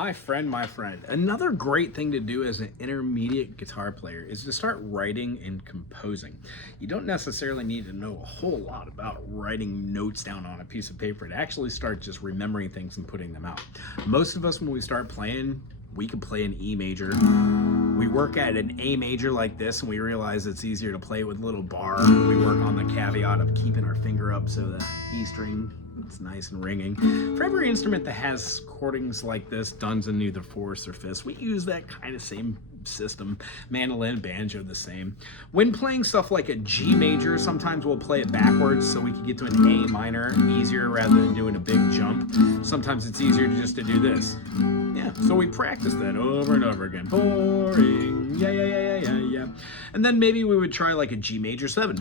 My friend, another great thing to do as an intermediate guitar player is to start writing and composing. You don't necessarily need to know a whole lot about writing notes down on a piece of paper to actually start just remembering things and putting them out. Most of us, when we start playing, we can play an E major. We work at an A major like this and we realize it's easier to play with a little bar. We work on the caveat of keeping our finger up so the E string it's nice and ringing. For every instrument that has chordings like this, done in either fourths or fifths, we use that kind of same system. Mandolin, banjo, the same. When playing stuff like a G major, sometimes we'll play it backwards so we can get to an A minor easier rather than doing a big jump. Sometimes it's easier just to do this. Yeah, so we practice that over and over again. Boring, yeah. And then maybe we would try like a G major 7.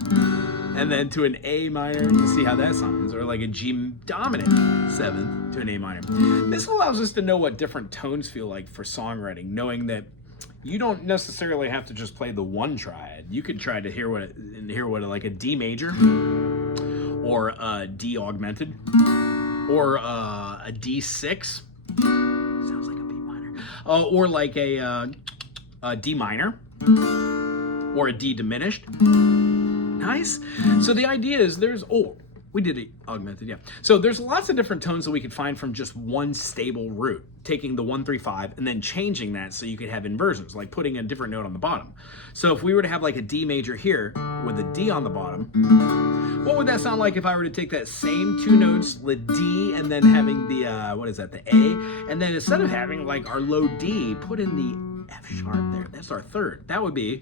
And then to an A minor to see how that sounds, or like a G dominant 7th to an A minor. This allows us to know what different tones feel like for songwriting, knowing that you don't necessarily have to just play the one triad. You could try to hear what like a D major, or a D augmented, or a D6. Sounds like a B minor. Or like a D minor, or a D diminished. Nice. So the idea is we did it augmented, yeah. So there's lots of different tones that we could find from just one stable root, taking the 1, 3, 5 and then changing that so you could have inversions, like putting a different note on the bottom. So if we were to have like a D major here with a D on the bottom, what would that sound like if I were to take that same two notes, the D, and then having the, the A, and then instead of having like our low D, put in the F sharp there. That's our third. That would be,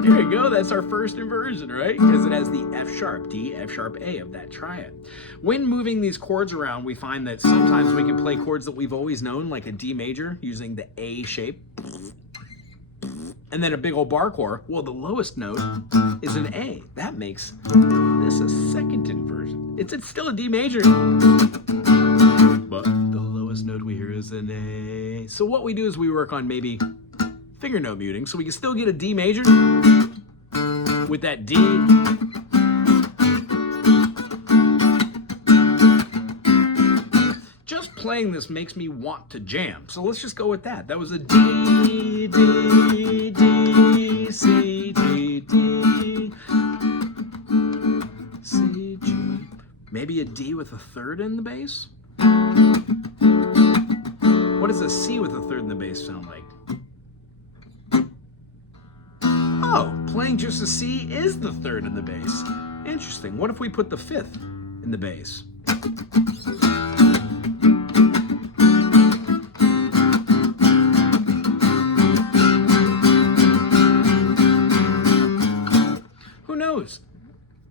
there you go, that's our first inversion, right? Because it has the F sharp, D, F sharp, A of that triad. When moving these chords around, we find that sometimes we can play chords that we've always known, like a D major, using the A shape. And then a big old bar chord. Well, the lowest note is an A. That makes this a second inversion. It's still a D major, but the lowest note we hear is an A. So what we do is we work on maybe finger note muting, so we can still get a D major with that D. Just playing this makes me want to jam, so let's just go with that. That was a D, D, D, C, G, D, C, G. Maybe a D with a third in the bass? What does a C with a third in the bass sound like? Oh, playing just a C is the third in the bass. Interesting. What if we put the fifth in the bass? Who knows?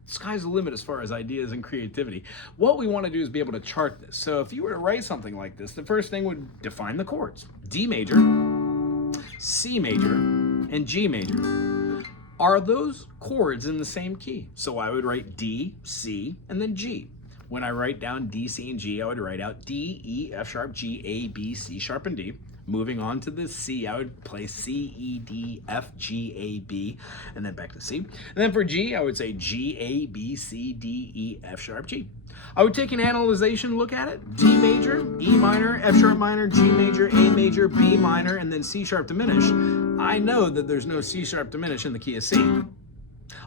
Sky's the limit as far as ideas and creativity. What we want to do is be able to chart this. So if you were to write something like this, the first thing would define the chords. D major, C major, and G major. Are those chords in the same key? So I would write D, C, and then G. When I write down D, C, and G, I would write out D, E, F sharp, G, A, B, C sharp, and D. Moving on to the C, I would play C, E, D, F, G, A, B, and then back to C. And then for G, I would say G, A, B, C, D, E, F sharp, G. I would take an analyzation look at it. D major, E minor, F sharp minor, G major, A major, B minor, and then C sharp diminished. I know that there's no C sharp diminished in the key of C.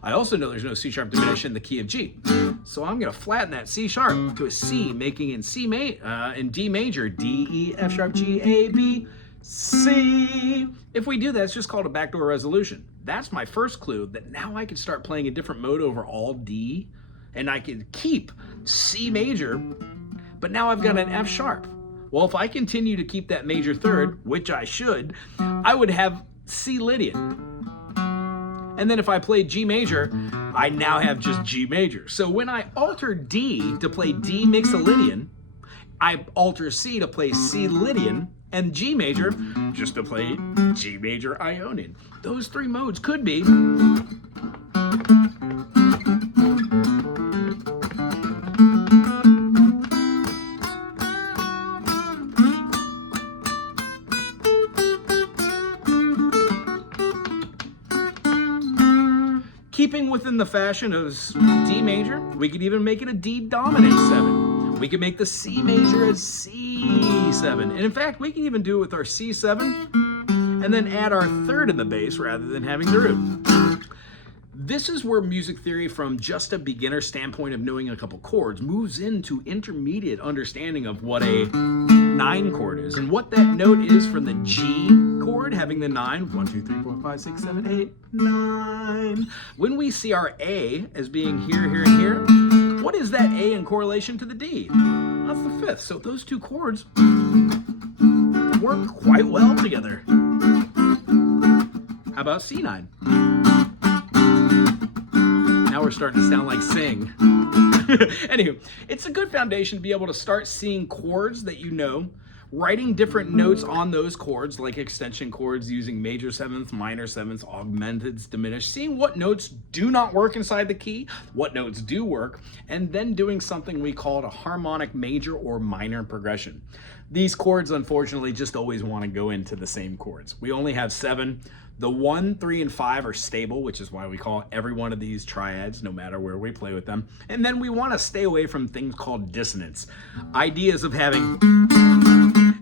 I also know there's no C sharp diminished in the key of G. So I'm going to flatten that C sharp to a C, making in D major, D, E, F sharp, G, A, B, C. If we do that, it's just called a backdoor resolution. That's my first clue that now I can start playing a different mode over all D, and I can keep C major, but now I've got an F sharp. Well, if I continue to keep that major third, which I should, I would have C Lydian. And then if I play G major, I now have just G major. So when I alter D to play D Mixolydian, I alter C to play C Lydian, and G major just to play G major Ionian. Those three modes could be keeping within the fashion of D major. We could even make it a D dominant 7. We could make the C major a C C7. And in fact, we can even do it with our C7 and then add our third in the bass rather than having the root. This is where music theory, from just a beginner standpoint of knowing a couple chords, moves into intermediate understanding of what a 9 chord is and what that note is from the G chord, having the 9, 1, 2, 3, 4, 5, 6, 7, 8, 9. When we see our A as being here, here, and here, what is that A in correlation to the D? That's the 5th. So those two chords work quite well together. How about C9? Now we're starting to sound like Sing. Anywho, it's a good foundation to be able to start seeing chords that you know, writing different notes on those chords, like extension chords using major sevenths, minor sevenths, augmenteds, diminished, seeing what notes do not work inside the key, what notes do work, and then doing something we call a harmonic major or minor progression. These chords, unfortunately, just always want to go into the same chords. We only have 7. The 1, 3, and 5 are stable, which is why we call every one of these triads, no matter where we play with them. And then we want to stay away from things called dissonance. Ideas of having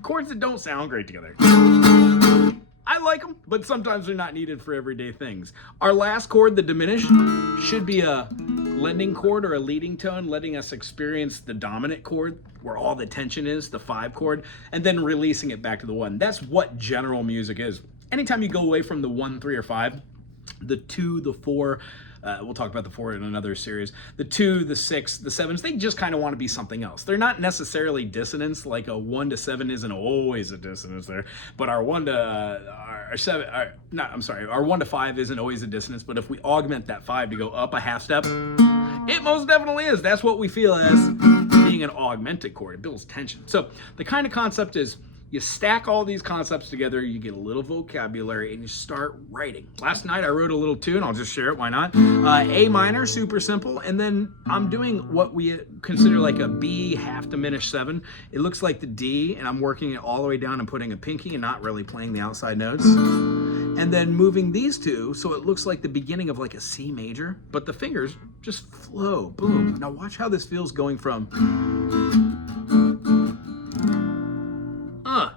chords that don't sound great together. I like them, but sometimes they're not needed for everyday things. Our last chord, the diminished, should be a lending chord or a leading tone, letting us experience the dominant chord where all the tension is, the 5 chord, and then releasing it back to the 1. That's what general music is. Anytime you go away from the 1, 3, or 5, the 2, the 4, we'll talk about the 4 in another series, the 2, the 6, the 7s, they just kind of want to be something else. They're not necessarily dissonance, like a 1 to 7 isn't always a dissonance there, but our 1 to, our 1 to 5 isn't always a dissonance, but if we augment that 5 to go up a half step, it most definitely is. That's what we feel as being an augmented chord. It builds tension. So the kind of concept is, you stack all these concepts together, you get a little vocabulary, and you start writing. Last night I wrote a little tune, I'll just share it, why not? A minor, super simple, and then I'm doing what we consider like a B half diminished 7. It looks like the D, and I'm working it all the way down and putting a pinky and not really playing the outside notes. And then moving these two, so it looks like the beginning of like a C major, but the fingers just flow, boom. Now watch how this feels going from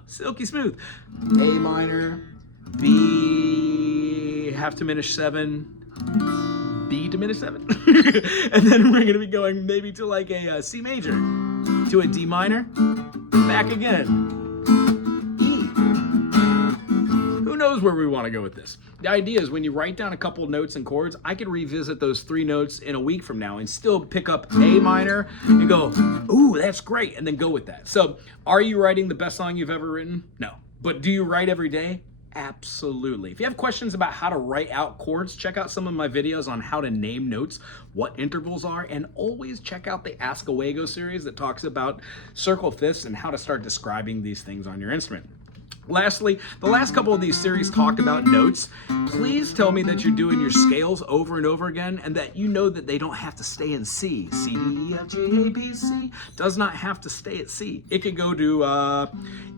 silky smooth. A minor, B half diminished 7, B diminished 7. And then we're gonna be going maybe to like a C major, to a D minor, back again. Who knows where we want to go with this? The idea is when you write down a couple notes and chords, I could revisit those 3 notes in a week from now and still pick up A minor and go, ooh, that's great, and then go with that. So are you writing the best song you've ever written? No. But do you write every day? Absolutely. If you have questions about how to write out chords, check out some of my videos on how to name notes, what intervals are, and always check out the Ask a Wago series that talks about circle fifths and how to start describing these things on your instrument. Lastly, the last couple of these series talked about notes. Please tell me that you're doing your scales over and over again and that you know that they don't have to stay in C. C, D, E, F, G, A, B, C does not have to stay at C. It could go to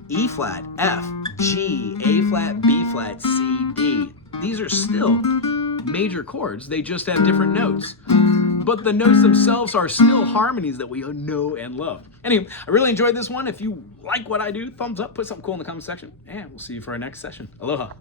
E flat, F, G, A flat, B flat, C, D. These are still major chords. They just have different notes. But the notes themselves are still harmonies that we know and love. Anyway, I really enjoyed this one. If you like what I do, thumbs up, put something cool in the comment section, and we'll see you for our next session. Aloha.